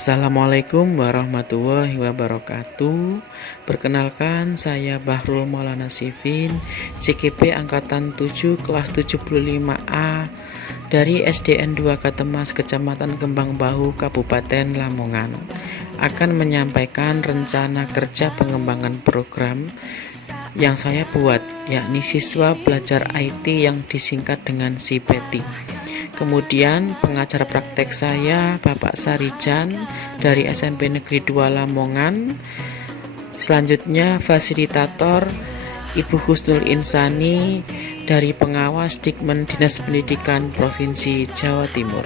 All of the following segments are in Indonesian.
Assalamualaikum warahmatullahi wabarakatuh. Perkenalkan, saya Bahrul Maulana Sifin, CGP Angkatan 7 kelas 75A dari SDN 2 Katemas, Kecamatan Kembang Bahu, Kabupaten Lamongan, akan menyampaikan rencana kerja pengembangan program yang saya buat, yakni siswa belajar IT yang disingkat dengan SIPETI. Kemudian pengajar praktek saya Bapak Sarijan dari SMP Negeri 2 Lamongan. Selanjutnya fasilitator Ibu Husnul Insani dari pengawas Dikmen Dinas Pendidikan Provinsi Jawa Timur.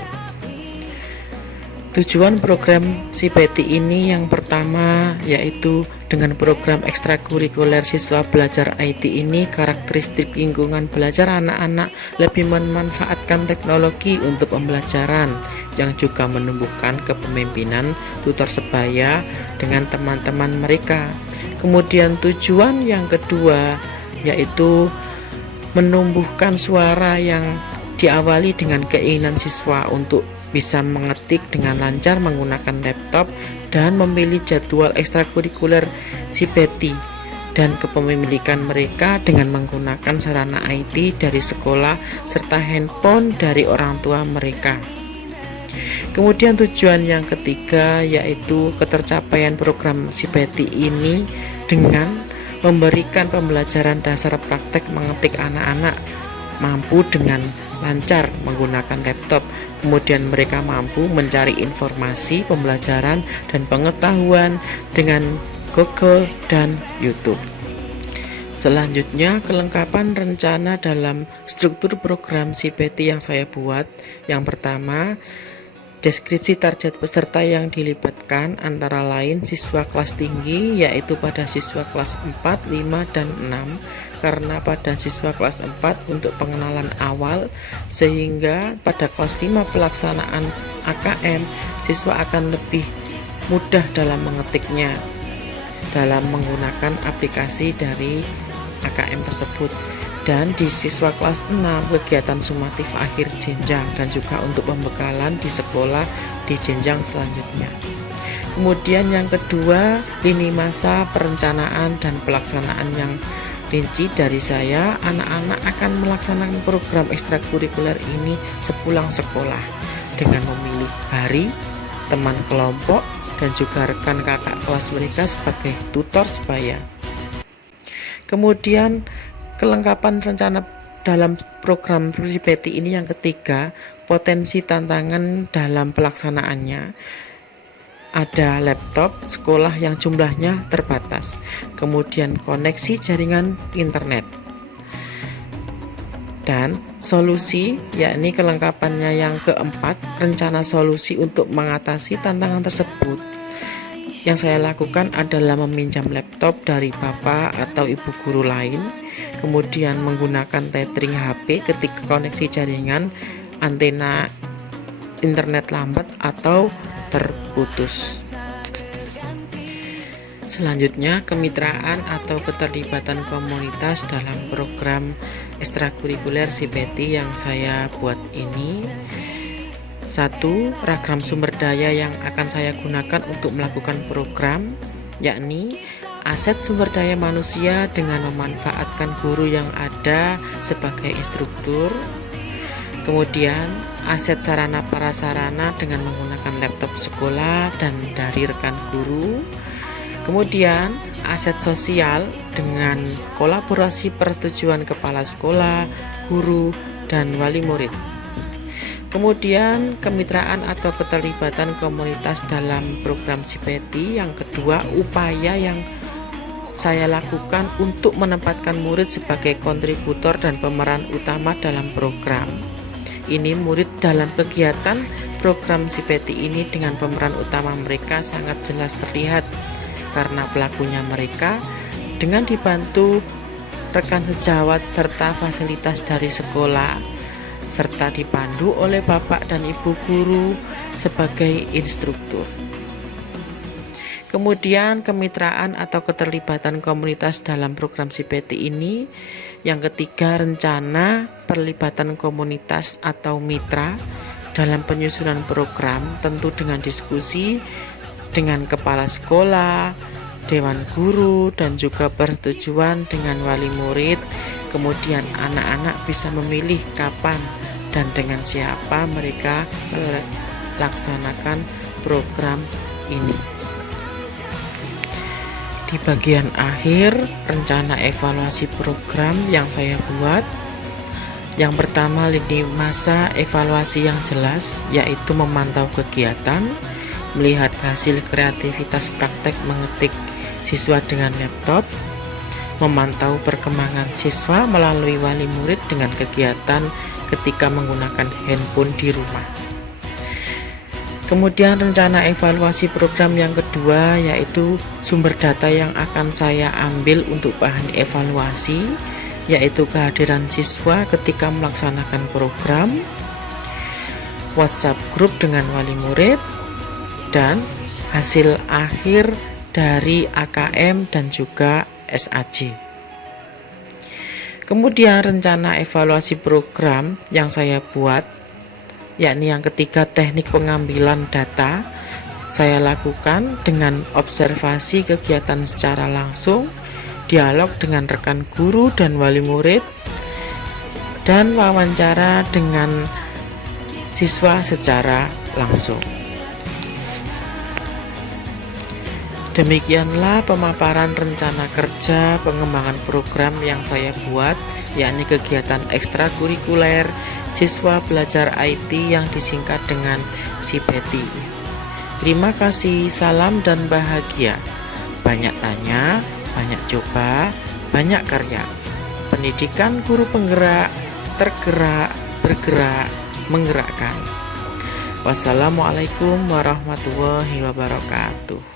Tujuan program SIPETI ini yang pertama yaitu dengan program ekstrakurikuler siswa belajar IT ini, karakteristik lingkungan belajar anak-anak lebih memanfaatkan teknologi untuk pembelajaran yang juga menumbuhkan kepemimpinan tutor sebaya dengan teman-teman mereka. Kemudian tujuan yang kedua yaitu menumbuhkan suara yang diawali dengan keinginan siswa untuk bisa mengetik dengan lancar menggunakan laptop dan memilih jadwal ekstrakurikuler SIPETI dan kepemilikan mereka dengan menggunakan sarana IT dari sekolah serta handphone dari orang tua mereka. Kemudian tujuan yang ketiga yaitu ketercapaian program SIPETI ini dengan memberikan pembelajaran dasar praktek mengetik anak-anak mampu dengan lancar menggunakan laptop. Kemudian mereka mampu mencari informasi, pembelajaran, dan pengetahuan dengan Google dan YouTube. Selanjutnya, kelengkapan rencana dalam struktur program SIPETI yang saya buat. Yang pertama, deskripsi target peserta yang dilibatkan antara lain siswa kelas tinggi, yaitu pada siswa kelas 4, 5, dan 6, karena pada siswa kelas 4 untuk pengenalan awal, sehingga pada kelas 5 pelaksanaan AKM, siswa akan lebih mudah dalam mengetiknya dalam menggunakan aplikasi dari AKM tersebut. Dan di siswa kelas 6 kegiatan sumatif akhir jenjang dan juga untuk pembekalan di sekolah di jenjang selanjutnya. Kemudian yang kedua, lini masa perencanaan dan pelaksanaan yang rinci dari saya. Anak-anak akan melaksanakan program ekstrakurikuler ini sepulang sekolah dengan memilih hari, teman kelompok, dan juga rekan kakak kelas mereka sebagai tutor sebaya. Kemudian kelengkapan rencana dalam program SIPETI ini yang ketiga, potensi tantangan dalam pelaksanaannya. Ada laptop sekolah yang jumlahnya terbatas, kemudian koneksi jaringan internet, dan solusi, yakni kelengkapannya yang keempat, rencana solusi untuk mengatasi tantangan tersebut. Yang saya lakukan adalah meminjam laptop dari bapak atau ibu guru lain, kemudian menggunakan tethering HP ketika koneksi jaringan antena internet lambat atau terputus. Selanjutnya, kemitraan atau keterlibatan komunitas dalam program ekstrakurikuler SIPETI yang saya buat ini. 1. Ragam sumber daya yang akan saya gunakan untuk melakukan program, yakni aset sumber daya manusia dengan memanfaatkan guru yang ada sebagai instruktur. Kemudian aset sarana prasarana dengan menggunakan laptop sekolah dan dari rekan guru. Kemudian aset sosial dengan kolaborasi persetujuan kepala sekolah, guru, dan wali murid. Kemudian kemitraan atau keterlibatan komunitas dalam program SIPETI. Yang kedua, upaya yang saya lakukan untuk menempatkan murid sebagai kontributor dan pemeran utama dalam program. Ini murid dalam kegiatan program SIPETI ini dengan pemeran utama mereka sangat jelas terlihat karena pelakunya mereka dengan dibantu rekan sejawat serta fasilitas dari sekolah serta dipandu oleh bapak dan ibu guru sebagai instruktur. Kemudian kemitraan atau keterlibatan komunitas dalam program SIPETI ini. Yang ketiga, rencana perlibatan komunitas atau mitra dalam penyusunan program tentu dengan diskusi dengan kepala sekolah, dewan guru, dan juga persetujuan dengan wali murid. Kemudian anak-anak bisa memilih kapan dan dengan siapa mereka melaksanakan program ini. Di bagian akhir, rencana evaluasi program yang saya buat, yang pertama lini masa evaluasi yang jelas, yaitu memantau kegiatan, melihat hasil kreativitas praktek mengetik siswa dengan laptop, memantau perkembangan siswa melalui wali murid dengan kegiatan ketika menggunakan handphone di rumah. Kemudian rencana evaluasi program yang kedua yaitu sumber data yang akan saya ambil untuk bahan evaluasi, yaitu kehadiran siswa ketika melaksanakan program, WhatsApp grup dengan wali murid, dan hasil akhir dari AKM dan juga SAJ. Kemudian rencana evaluasi program yang saya buat, yakni yang ketiga, teknik pengambilan data, saya lakukan dengan observasi kegiatan secara langsung, dialog dengan rekan guru dan wali murid, dan wawancara dengan siswa secara langsung. Demikianlah pemaparan rencana kerja pengembangan program yang saya buat, yakni kegiatan ekstrakurikuler siswa belajar IT yang disingkat dengan CIPETI. Terima kasih, salam dan bahagia. Banyak tanya, banyak coba, banyak karya. Pendidikan guru penggerak, tergerak, bergerak, menggerakkan. Wassalamualaikum warahmatullahi wabarakatuh.